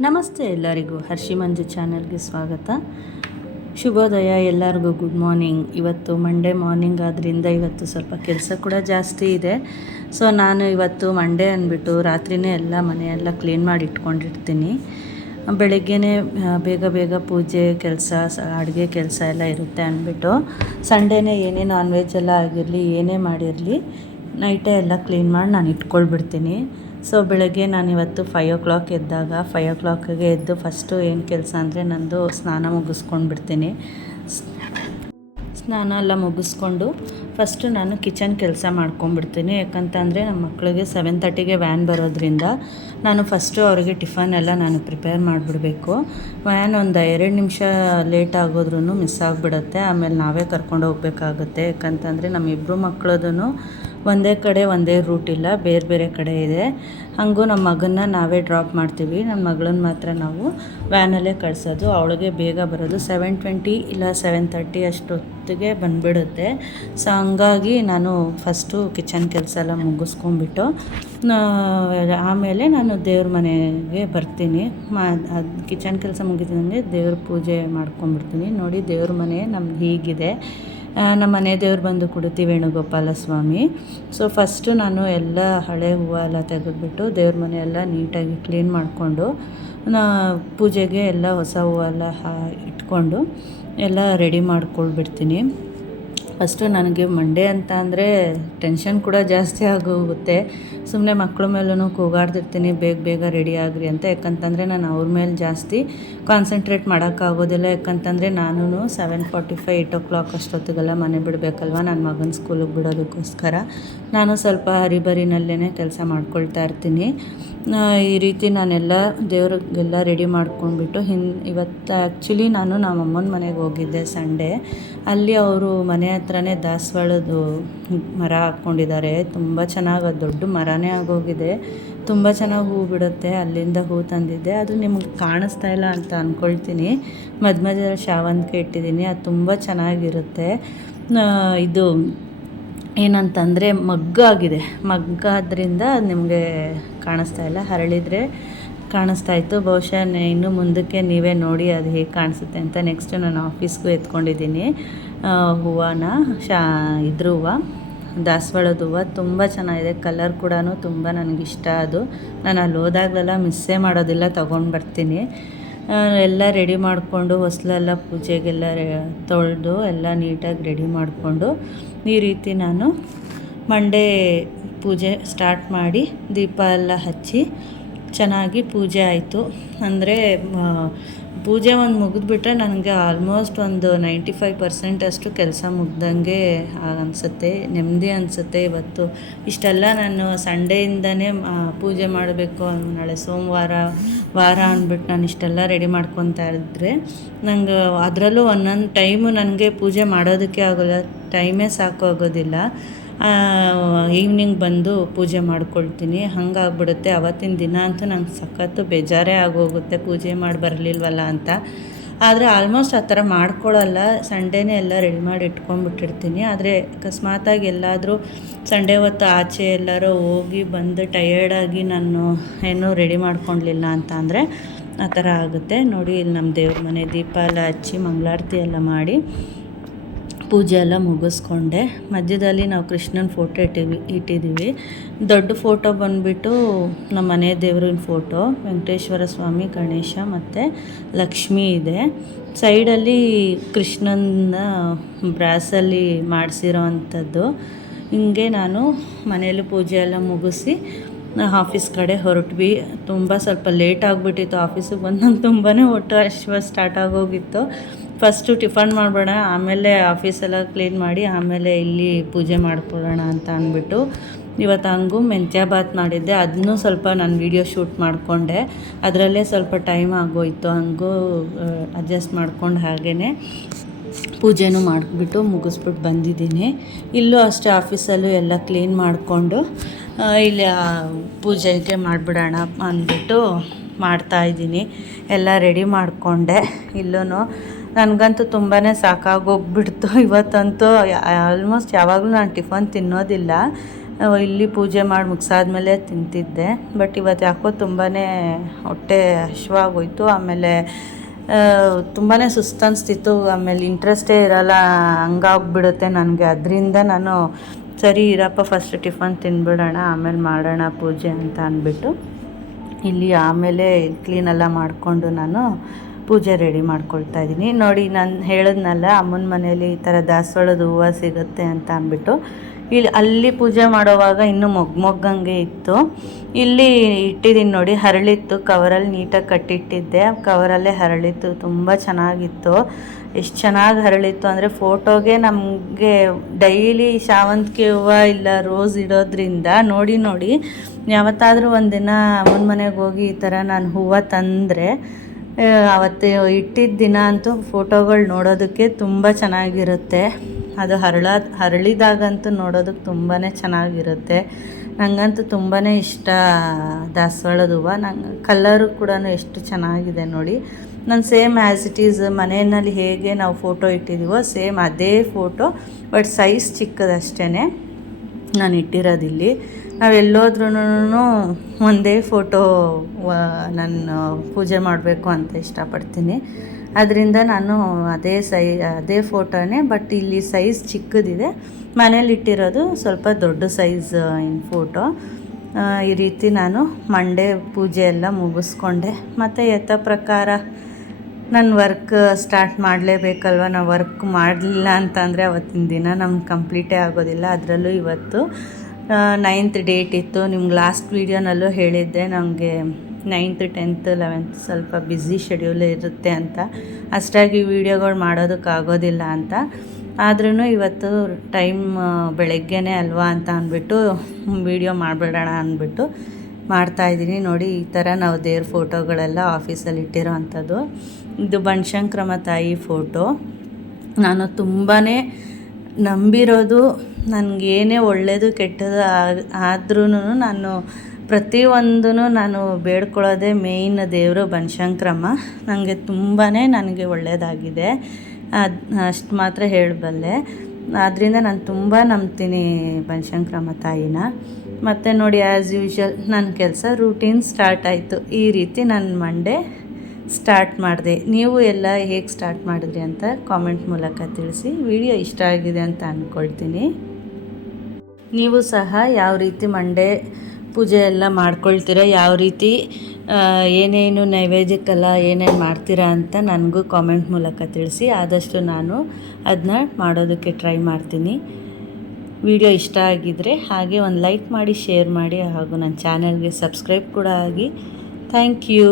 ನಮಸ್ತೆ ಎಲ್ಲರಿಗೂ ಹರ್ಷಿ ಮಂಜು ಚಾನಲ್ಗೆ ಸ್ವಾಗತ. ಶುಭೋದಯ ಎಲ್ಲರಿಗೂ. Good morning. ಇವತ್ತು ಮಂಡೇ ಮಾರ್ನಿಂಗ್ ಆದ್ದರಿಂದ ಇವತ್ತು ಸ್ವಲ್ಪ ಕೆಲಸ ಕೂಡ ಜಾಸ್ತಿ ಇದೆ. ಸೊ ನಾನು ಇವತ್ತು ಮಂಡೇ ಅಂದ್ಬಿಟ್ಟು ರಾತ್ರಿನೇ ಎಲ್ಲ ಮನೆಯೆಲ್ಲ ಕ್ಲೀನ್ ಮಾಡಿ ಇಟ್ಕೊಂಡಿರ್ತೀನಿ. ಬೆಳಗ್ಗೆನೇ ಬೇಗ ಬೇಗ ಪೂಜೆ ಕೆಲಸ, ಅಡುಗೆ ಕೆಲಸ ಎಲ್ಲ ಇರುತ್ತೆ ಅಂದ್ಬಿಟ್ಟು ಸಂಡೇನೇ ಏನೇ ನಾನ್ ವೆಜ್ ಎಲ್ಲ ಆಗಿರಲಿ, ಏನೇ ಮಾಡಿರಲಿ ನೈಟೇ ಎಲ್ಲ ಕ್ಲೀನ್ ಮಾಡಿ ನಾನು ಇಟ್ಕೊಳ್ಬಿಡ್ತೀನಿ. ಸೊ ಬೆಳಗ್ಗೆ ನಾನು ಇವತ್ತು 5 o'clock ಎದ್ದಾಗ 5 o'clockಗೆ ಎದ್ದು ಫಸ್ಟು ಏನು ಕೆಲಸ ಅಂದರೆ ನಂದು ಸ್ನಾನ ಮುಗಿಸ್ಕೊಂಡು ಬಿಡ್ತೀನಿ. ಸ್ನಾನ ಎಲ್ಲ ಮುಗಿಸ್ಕೊಂಡು ಫಸ್ಟು ನಾನು ಕಿಚನ್ ಕೆಲಸ ಮಾಡ್ಕೊಂಬಿಡ್ತೀನಿ. ಯಾಕಂತಂದರೆ ನಮ್ಮ ಮಕ್ಕಳಿಗೆ 7:30ಗೆ ವ್ಯಾನ್ ಬರೋದ್ರಿಂದ ನಾನು ಫಸ್ಟು ಅವರಿಗೆ ಟಿಫನ್ ಎಲ್ಲ ನಾನು ಪ್ರಿಪೇರ್ ಮಾಡಿಬಿಡಬೇಕು. ವ್ಯಾನ್ ಒಂದು 2 ನಿಮಿಷ ಲೇಟ್ ಆಗೋದ್ರೂ ಮಿಸ್ ಆಗಿಬಿಡುತ್ತೆ. ಆಮೇಲೆ ನಾವೇ ಕರ್ಕೊಂಡು ಹೋಗಬೇಕಾಗುತ್ತೆ. ಯಾಕಂತಂದರೆ ನಮ್ಮಿಬ್ಬರು ಮಕ್ಕಳದೂ ಒಂದೇ ಕಡೆ ಒಂದೇ ರೂಟ್ ಇಲ್ಲ, ಬೇರೆ ಬೇರೆ ಕಡೆ ಇದೆ. ಹಾಗೂ ನಮ್ಮ ಮಗನ್ನ ನಾವೇ ಡ್ರಾಪ್ ಮಾಡ್ತೀವಿ. ನನ್ನ ಮಗಳನ್ನ ಮಾತ್ರ ನಾವು ವ್ಯಾನಲ್ಲೇ ಕಳಿಸೋದು. ಅವಳಿಗೆ ಬೇಗ ಬರೋದು 7:20 ಇಲ್ಲ 7:30 ಅಷ್ಟೊತ್ತಿಗೆ ಬಂದುಬಿಡುತ್ತೆ. ಸೊ ಹಂಗಾಗಿ ನಾನು ಫಸ್ಟು ಕಿಚನ್ ಕೆಲಸ ಎಲ್ಲ ಮುಗಿಸ್ಕೊಂಡ್ಬಿಟ್ಟು ಆಮೇಲೆ ನಾನು ದೇವ್ರ ಮನೆಗೆ ಬರ್ತೀನಿ. ಕಿಚನ್ ಕೆಲಸ ಮುಗಿತಿದ್ದಂಗೆ ದೇವ್ರ ಪೂಜೆ ಮಾಡ್ಕೊಂಡ್ಬಿಡ್ತೀನಿ. ನೋಡಿ, ದೇವ್ರ ಮನೆ ನಮ್ದು ಹೀಗಿದೆ. ನಮ್ಮ ಮನೆ ದೇವ್ರು ಬಂದು ಕುಡುತಿ ವೇಣುಗೋಪಾಲ ಸ್ವಾಮಿ. ಸೊ ಫಸ್ಟು ನಾನು ಎಲ್ಲ ಹಳೆ ಹೂವು ಎಲ್ಲ ತೆಗೆದುಬಿಟ್ಟು ದೇವ್ರ ಮನೆ ಎಲ್ಲ ನೀಟಾಗಿ ಕ್ಲೀನ್ ಮಾಡಿಕೊಂಡು ಪೂಜೆಗೆ ಎಲ್ಲ ಹೊಸ ಹೂವೆಲ್ಲ ಇಟ್ಕೊಂಡು ಎಲ್ಲ ರೆಡಿ ಮಾಡ್ಕೊಳ್ಬಿಡ್ತೀನಿ. ಫಸ್ಟು ನನಗೆ ಮಂಡೇ ಅಂತ ಅಂದರೆ ಟೆನ್ಷನ್ ಕೂಡ ಜಾಸ್ತಿ ಆಗೋಗುತ್ತೆ. ಸುಮ್ಮನೆ ಮಕ್ಕಳ ಮೇಲೂ ಕೂಗಾಡ್ತಿರ್ತೀನಿ, ಬೇಗ ಬೇಗ ರೆಡಿ ಆಗ್ರಿ ಅಂತ. ಯಾಕಂತಂದರೆ ನಾನು ಅವ್ರ ಮೇಲೆ ಜಾಸ್ತಿ ಕಾನ್ಸಂಟ್ರೇಟ್ ಮಾಡೋಕ್ಕಾಗೋದಿಲ್ಲ. ಯಾಕಂತಂದರೆ ನಾನು 7:45 8 o'clock ಅಷ್ಟೊತ್ತಿಗೆಲ್ಲ ಮನೆ ಬಿಡಬೇಕಲ್ವ, ನನ್ನ ಮಗನ ಸ್ಕೂಲಿಗೆ ಬಿಡೋದಕ್ಕೋಸ್ಕರ ನಾನು ಸ್ವಲ್ಪ ಹರಿಬರಿನಲ್ಲೇ ಕೆಲಸ ಮಾಡ್ಕೊಳ್ತಾ ಇರ್ತೀನಿ. ಈ ರೀತಿ ನಾನೆಲ್ಲ ದೇವ್ರಿಗೆಲ್ಲ ರೆಡಿ ಮಾಡ್ಕೊಂಡ್ಬಿಟ್ಟು ಇವತ್ತು ಆ್ಯಕ್ಚುಲಿ ನಾನು ನಮ್ಮ ಅಮ್ಮನ ಮನೆಗೆ ಹೋಗಿದ್ದೆ ಸಂಡೇ. ಅಲ್ಲಿ ಅವರು ಮನೆ ಹತ್ರನೇ ದಾಸವಾಳದ ಮರ ಹಾಕ್ಕೊಂಡಿದ್ದಾರೆ. ತುಂಬ ಚೆನ್ನಾಗಿ, ಅದು ದೊಡ್ಡ ಮರನೇ ಆಗೋಗಿದೆ. ತುಂಬ ಚೆನ್ನಾಗಿ ಹೂ ಬಿಡುತ್ತೆ. ಅಲ್ಲಿಂದ ಹೂ ತಂದಿದ್ದೆ. ಅದು ನಿಮ್ಗೆ ಕಾಣಿಸ್ತಾ ಇಲ್ಲ ಅಂತ ಅಂದ್ಕೊಳ್ತೀನಿ. ಮಧ್ಯದಲ್ಲಿ ಶಾವಂತಿಗೆ ಇಟ್ಟಿದ್ದೀನಿ. ಅದು ತುಂಬ ಚೆನ್ನಾಗಿರುತ್ತೆ. ಇದು ಏನಂತಂದರೆ ಮಗ್ಗಾಗಿದೆ. ಮಗ್ಗಾದ್ರಿಂದ ನಿಮಗೆ ಕಾಣಿಸ್ತಾ ಇಲ್ಲ. ಹರಳಿದರೆ ಕಾಣಿಸ್ತಾ ಇತ್ತು. ಬಹುಶಃ ಇನ್ನು ಮುಂದಕ್ಕೆ ನೀವೇ ನೋಡಿ ಅದು ಹೇಗೆ ಕಾಣಿಸುತ್ತೆ ಅಂತ. ನೆಕ್ಸ್ಟು ನಾನು ಆಫೀಸ್ಗೂ ಎತ್ಕೊಂಡಿದ್ದೀನಿ ಹೂವನ. ಇದ್ರ ಹೂವು, ದಾಸವಾಳದ ಹೂವು ತುಂಬ ಚೆನ್ನಾಗಿದೆ. ಕಲರ್ ಕೂಡ ತುಂಬ ನನಗಿಷ್ಟ. ಅದು ನಾನು ಅಲ್ಲಿ ಹೋದಾಗಲೆಲ್ಲ ಮಿಸ್ಸೇ ಮಾಡೋದಿಲ್ಲ, ತೊಗೊಂಡು ಬರ್ತೀನಿ. ಎಲ್ಲ ರೆಡಿ ಮಾಡಿಕೊಂಡು ಹೊಸಲೆಲ್ಲ ಪೂಜೆಗೆಲ್ಲ ತೊಳೆದು ಎಲ್ಲ ನೀಟಾಗಿ ರೆಡಿ ಮಾಡಿಕೊಂಡು ಈ ರೀತಿ ನಾನು ಮಂಡೇ ಪೂಜೆ ಸ್ಟಾರ್ಟ್ ಮಾಡಿ ದೀಪ ಎಲ್ಲ ಹಚ್ಚಿ ಚೆನ್ನಾಗಿ ಪೂಜೆ ಆಯಿತು. ಅಂದರೆ ಪೂಜೆ ಒಂದು ಮುಗಿದ್ಬಿಟ್ರೆ ನನಗೆ ಆಲ್ಮೋಸ್ಟ್ ಒಂದು 95% ಅಷ್ಟು ಕೆಲಸ ಮುಗ್ದಂಗೆ ಅನಿಸುತ್ತೆ, ನೆಮ್ಮದಿ ಅನಿಸುತ್ತೆ. ಇವತ್ತು ಇಷ್ಟೆಲ್ಲ ನಾನು ಸಂಡೇಯಿಂದನೇ ಪೂಜೆ ಮಾಡಬೇಕು, ನಾಳೆ ಸೋಮವಾರ ವಾರ ಅಂದ್ಬಿಟ್ಟು ನಾನು ಇಷ್ಟೆಲ್ಲ ರೆಡಿ ಮಾಡ್ಕೊತಾ ಇದ್ದರೆ ನಂಗೆ ಅದರಲ್ಲೂ ಒಂದೊಂದು ಟೈಮು ನನಗೆ ಪೂಜೆ ಮಾಡೋದಕ್ಕೆ ಆಗೋಲ್ಲ, ಟೈಮೇ ಸಾಕು ಆಗೋದಿಲ್ಲ. ಈವ್ನಿಂಗ್ ಬಂದು ಪೂಜೆ ಮಾಡ್ಕೊಳ್ತೀನಿ. ಹಂಗಾಗ್ಬಿಡುತ್ತೆ. ಅವತ್ತಿನ ದಿನ ಅಂತೂ ನಂಗೆ ಸಖತ್ತು ಬೇಜಾರೇ ಆಗೋಗುತ್ತೆ, ಪೂಜೆ ಮಾಡಿ ಬರಲಿಲ್ವಲ್ಲ ಅಂತ. ಆದರೆ ಆಲ್ಮೋಸ್ಟ್ ಆ ಥರ ಮಾಡ್ಕೊಳ್ಳಲ್ಲ. ಸಂಡೇನೇ ಎಲ್ಲ ರೆಡಿ ಮಾಡಿ ಇಟ್ಕೊಂಡ್ಬಿಟ್ಟಿರ್ತೀನಿ. ಆದರೆ ಅಕಸ್ಮಾತಾಗಿ ಎಲ್ಲಾದರೂ ಸಂಡೇ ಹೊತ್ತು ಆಚೆ ಎಲ್ಲರೂ ಹೋಗಿ ಬಂದು ಟಯರ್ಡಾಗಿ ನಾನು ಏನೂ ರೆಡಿ ಮಾಡ್ಕೊಳ್ಲಿಲ್ಲ ಅಂತ ಅಂದರೆ ಆ ಥರ ಆಗುತ್ತೆ. ನೋಡಿ, ಇಲ್ಲಿ ನಮ್ಮ ದೇವ್ರ ಮನೆ ದೀಪ ಎಲ್ಲ ಹಚ್ಚಿ ಮಂಗಳಾರತಿ ಎಲ್ಲ ಮಾಡಿ ಪೂಜೆ ಎಲ್ಲ ಮುಗಿಸ್ಕೊಂಡೆ. ಮಧ್ಯದಲ್ಲಿ ನಾವು ಕೃಷ್ಣನ ಫೋಟೋ ಇಟ್ಟಿದ್ದೀವಿ. ದೊಡ್ಡ ಫೋಟೋ ಬಂದುಬಿಟ್ಟು ನಮ್ಮ ಮನೆ ದೇವ್ರಿನ ಫೋಟೋ, ವೆಂಕಟೇಶ್ವರ ಸ್ವಾಮಿ, ಗಣೇಶ ಮತ್ತು ಲಕ್ಷ್ಮಿ ಇದೆ. ಸೈಡಲ್ಲಿ ಕೃಷ್ಣನ ಬ್ರಾಸಲ್ಲಿ ಮಾಡಿಸಿರೋ ಅಂಥದ್ದು. ಹಿಂಗೆ ನಾನು ಮನೆಯಲ್ಲಿ ಪೂಜೆ ಎಲ್ಲ ಮುಗಿಸಿ ಆಫೀಸ್ ಕಡೆ ಹೊರಟ್ವಿ. ಸ್ವಲ್ಪ ಲೇಟ್ ಆಗಿಬಿಟ್ಟಿತ್ತು ಆಫೀಸಿಗೆ ಬಂದು. ನಂಗೆ ತುಂಬಾ ಹೊಟ್ಟೆ ಹಸಿವು ಸ್ಟಾರ್ಟ್ ಆಗೋಗಿತ್ತು. ಫಸ್ಟು ಟಿಫನ್ ಮಾಡಬೇಡ, ಆಮೇಲೆ ಆಫೀಸೆಲ್ಲ ಕ್ಲೀನ್ ಮಾಡಿ ಆಮೇಲೆ ಇಲ್ಲಿ ಪೂಜೆ ಮಾಡ್ಕೊಳ್ಳೋಣ ಅಂತ ಅಂದ್ಬಿಟ್ಟು ಇವತ್ತು ಹಂಗೂ ಮೆಂತ್ಯ ಬಾತ್ ಮಾಡಿದ್ದೆ. ಅದನ್ನೂ ಸ್ವಲ್ಪ ನಾನು ವೀಡಿಯೋ ಶೂಟ್ ಮಾಡಿಕೊಂಡೆ. ಅದರಲ್ಲೇ ಸ್ವಲ್ಪ ಟೈಮ್ ಆಗೋಯಿತು. ಹಂಗೂ ಅಡ್ಜಸ್ಟ್ ಮಾಡ್ಕೊಂಡು ಹಾಗೇ ಪೂಜೆನೂ ಮಾಡಿಬಿಟ್ಟು ಮುಗಿಸ್ಬಿಟ್ಟು ಬಂದಿದ್ದೀನಿ. ಇಲ್ಲೂ ಅಷ್ಟೇ ಆಫೀಸಲ್ಲೂ ಎಲ್ಲ ಕ್ಲೀನ್ ಮಾಡಿಕೊಂಡು ಇಲ್ಲಿ ಪೂಜೆಗೆ ಮಾಡಿಬಿಡೋಣ ಅಂದ್ಬಿಟ್ಟು ಮಾಡ್ತಾಯಿದ್ದೀನಿ. ಎಲ್ಲ ರೆಡಿ ಮಾಡಿಕೊಂಡೆ. ಇಲ್ಲೂ ನನಗಂತೂ ತುಂಬಾ ಸಾಕಾಗೋಗ್ಬಿಡ್ತು ಇವತ್ತಂತೂ. ಆಲ್ಮೋಸ್ಟ್ ಯಾವಾಗಲೂ ನಾನು ಟಿಫನ್ ತಿನ್ನೋದಿಲ್ಲ. ಇಲ್ಲಿ ಪೂಜೆ ಮಾಡಿ ಮುಗಿಸಾದ್ಮೇಲೆ ತಿಂತಿದ್ದೆ. ಬಟ್ ಇವತ್ತು ಯಾಕೋ ತುಂಬಾ ಹೊಟ್ಟೆ ಹಶ್ವಾಗೋಯ್ತು. ಆಮೇಲೆ ತುಂಬಾ ಸುಸ್ತು ಅನಿಸ್ತಿತ್ತು. ಆಮೇಲೆ ಇಂಟ್ರೆಸ್ಟೇ ಇರೋಲ್ಲ, ಹಂಗಾಗ್ಬಿಡುತ್ತೆ ನನಗೆ. ಅದರಿಂದ ನಾನು ಸರಿ ಇರಪ್ಪ ಫಸ್ಟ್ ಟಿಫನ್ ತಿಂದ್ಬಿಡೋಣ, ಆಮೇಲೆ ಮಾಡೋಣ ಪೂಜೆ ಅಂತ ಅಂದ್ಬಿಟ್ಟು ಇಲ್ಲಿ ಆಮೇಲೆ ಕ್ಲೀನೆಲ್ಲ ಮಾಡಿಕೊಂಡು ನಾನು ಪೂಜೆ ರೆಡಿ ಮಾಡ್ಕೊಳ್ತಾ ಇದ್ದೀನಿ. ನೋಡಿ, ನಾನು ಹೇಳಿದ್ನಲ್ಲ ಅಮ್ಮನ ಮನೇಲಿ ಈ ಥರ ದಾಸವಾಳದ ಹೂವು ಸಿಗುತ್ತೆ ಅಂತ ಅಂದ್ಬಿಟ್ಟು. ಅಲ್ಲಿ ಪೂಜೆ ಮಾಡೋವಾಗ ಇನ್ನೂ ಮೊಗ್ಗಂಗೆ ಇತ್ತು. ಇಲ್ಲಿ ಇಟ್ಟಿದ್ದೀನಿ ನೋಡಿ, ಹರಳಿತ್ತು. ಕವರಲ್ಲಿ ನೀಟಾಗಿ ಕಟ್ಟಿಟ್ಟಿದ್ದೆ, ಕವರಲ್ಲೇ ಹರಳಿತ್ತು. ತುಂಬ ಚೆನ್ನಾಗಿತ್ತು. ಎಷ್ಟು ಚೆನ್ನಾಗಿ ಹರಳಿತ್ತು ಅಂದರೆ ಫೋಟೋಗೆ ನಮಗೆ ಡೈಲಿ ಶಾವಂತಿಗೆ ಹೂವು ಇಲ್ಲ ರೋಸ್ ಇಡೋದ್ರಿಂದ ನೋಡಿ ಯಾವತ್ತಾದರೂ ಒಂದಿನ ಅಮ್ಮನ ಮನೆಗೆ ಹೋಗಿ ಈ ಥರ ನಾನು ಹೂವು ತಂದರೆ ಅವತ್ತು ಇಟ್ಟಿದ್ದ ದಿನ ಅಂತೂ ಫೋಟೋಗಳು ನೋಡೋದಕ್ಕೆ ತುಂಬ ಚೆನ್ನಾಗಿರುತ್ತೆ. ಅದು ಹರಳಿದಾಗಂತೂ ನೋಡೋದಕ್ಕೆ ತುಂಬಾ ಚೆನ್ನಾಗಿರುತ್ತೆ. ನನಗಂತೂ ತುಂಬಾ ಇಷ್ಟ ದಾಸವಾಳದ ಹೂವು. ನಂಗೆ ಕಲ್ಲರು ಕೂಡ ಎಷ್ಟು ಚೆನ್ನಾಗಿದೆ ನೋಡಿ. ನಾನು ಸೇಮ್ ಆ್ಯಸ್ ಇಟ್ ಈಸ್ ಮನೆಯಲ್ಲಿ ಹೇಗೆ ನಾವು ಫೋಟೋ ಇಟ್ಟಿದ್ದೀವೋ ಸೇಮ್ ಅದೇ ಫೋಟೋ, ಬಟ್ ಸೈಜ್ ಚಿಕ್ಕದಷ್ಟೇ ನಾನು ಇಟ್ಟಿರೋದಿಲ್ಲಿ. ನಾವೆಲ್ಲೋದ್ರೂ ಒಂದೇ ಫೋಟೋ ನಾನು ಪೂಜೆ ಮಾಡಬೇಕು ಅಂತ ಇಷ್ಟಪಡ್ತೀನಿ. ಅದರಿಂದ ನಾನು ಅದೇ ಫೋಟೋನೇ, ಬಟ್ ಇಲ್ಲಿ ಸೈಜ್ ಚಿಕ್ಕದಿದೆ. ಮನೇಲಿ ಇಟ್ಟಿರೋದು ಸ್ವಲ್ಪ ದೊಡ್ಡ ಸೈಜ್ ಫೋಟೋ. ಈ ರೀತಿ ನಾನು ಮಂಡೇ ಪೂಜೆ ಎಲ್ಲ ಮುಗಿಸ್ಕೊಂಡೆ. ಮತ್ತು ಯಥ ಪ್ರಕಾರ ನಾನು ವರ್ಕ್ ಸ್ಟಾರ್ಟ್ ಮಾಡಲೇಬೇಕಲ್ವ. ನಾವು ವರ್ಕ್ ಮಾಡಲಿಲ್ಲ ಅಂತಂದರೆ ಅವತ್ತಿನ ದಿನ ನಮ್ಗೆ ಕಂಪ್ಲೀಟೇ ಆಗೋದಿಲ್ಲ. ಅದರಲ್ಲೂ ಇವತ್ತು 9th ಡೇಟ್ ಇತ್ತು. ನಿಮ್ಗೆ ಲಾಸ್ಟ್ ವೀಡಿಯೋನಲ್ಲೂ ಹೇಳಿದ್ದೆ, ನಮಗೆ 9th 10th 11th ಸ್ವಲ್ಪ ಬ್ಯುಸಿ ಶೆಡ್ಯೂಲ್ ಇರುತ್ತೆ ಅಂತ, ಅಷ್ಟಾಗಿ ವೀಡಿಯೋಗಳು ಮಾಡೋದಕ್ಕಾಗೋದಿಲ್ಲ ಅಂತ. ಆದ್ರೂ ಇವತ್ತು ಟೈಮ್ ಬೆಳಗ್ಗೆನೇ ಅಲ್ವಾ ಅಂತ ಅಂದ್ಬಿಟ್ಟು ವೀಡಿಯೋ ಮಾಡಿಬಿಡೋಣ ಅಂದ್ಬಿಟ್ಟು ಮಾಡ್ತಾಯಿದ್ದೀನಿ. ನೋಡಿ, ಈ ಥರ ನಾವು ದೇವ್ರ ಫೋಟೋಗಳೆಲ್ಲ ಆಫೀಸಲ್ಲಿ ಇಟ್ಟಿರೋ ಅಂಥದ್ದು. ಇದು ಬನಶಂಕರಮ್ಮ ತಾಯಿ ಫೋಟೋ. ನಾನು ತುಂಬಾ ನಂಬಿರೋದು, ನನಗೇನೇ ಒಳ್ಳೆಯದು ಕೆಟ್ಟದ್ದು ಆದ್ರೂ ನಾನು ಪ್ರತಿಯೊಂದೂ ನಾನು ಬೇಡ್ಕೊಳ್ಳೋದೇ ಮೇಯ್ನ್ ದೇವರು ಬನಶಂಕರಮ್ಮ. ನನಗೆ ತುಂಬಾ ನನಗೆ ಒಳ್ಳೆಯದಾಗಿದೆ, ಅಷ್ಟು ಮಾತ್ರ ಹೇಳಬಲ್ಲೆ. ಆದ್ದರಿಂದ ನಾನು ತುಂಬ ನಂಬ್ತೀನಿ ಬನಶಂಕರಮ್ಮ ತಾಯಿನ. ಮತ್ತು ನೋಡಿ, ಆ್ಯಸ್ ಯೂಶ್ವಲ್ ನನ್ನ ಕೆಲಸ ರೂಟೀನ್ ಸ್ಟಾರ್ಟ್ ಆಯಿತು. ಈ ರೀತಿ ನಾನು ಮಂಡೇ ಸ್ಟಾರ್ಟ್ ಮಾಡಿದೆ. ನೀವು ಎಲ್ಲ ಹೇಗೆ ಸ್ಟಾರ್ಟ್ ಮಾಡಿದ್ರಿ ಅಂತ ಕಾಮೆಂಟ್ ಮೂಲಕ ತಿಳಿಸಿ. ವಿಡಿಯೋ ಇಷ್ಟ ಆಗಿದೆ ಅಂತ ಅಂದ್ಕೊಳ್ತೀನಿ. ನೀವು ಸಹ ಯಾವ ರೀತಿ ಮಂಡೇ ಪೂಜೆ ಎಲ್ಲ ಮಾಡ್ಕೊಳ್ತೀರಾ, ಯಾವ ರೀತಿ ಏನೇನು ನೈವೇದ್ಯಕ್ಕೆಲ್ಲ ಏನೇನು ಮಾಡ್ತೀರಾ ಅಂತ ನನಗೂ ಕಾಮೆಂಟ್ ಮೂಲಕ ತಿಳಿಸಿ. ಆದಷ್ಟು ನಾನು ಅದನ್ನ ಮಾಡೋದಕ್ಕೆ ಟ್ರೈ ಮಾಡ್ತೀನಿ. ವಿಡಿಯೋ ಇಷ್ಟ ಆಗಿದ್ದರೆ ಹಾಗೆ ಒಂದು ಲೈಕ್ ಮಾಡಿ, ಶೇರ್ ಮಾಡಿ, ಹಾಗೂ ನನ್ನ ಚಾನಲ್ಗೆ ಸಬ್ಸ್ಕ್ರೈಬ್ ಕೂಡ ಆಗಿ. Thank you.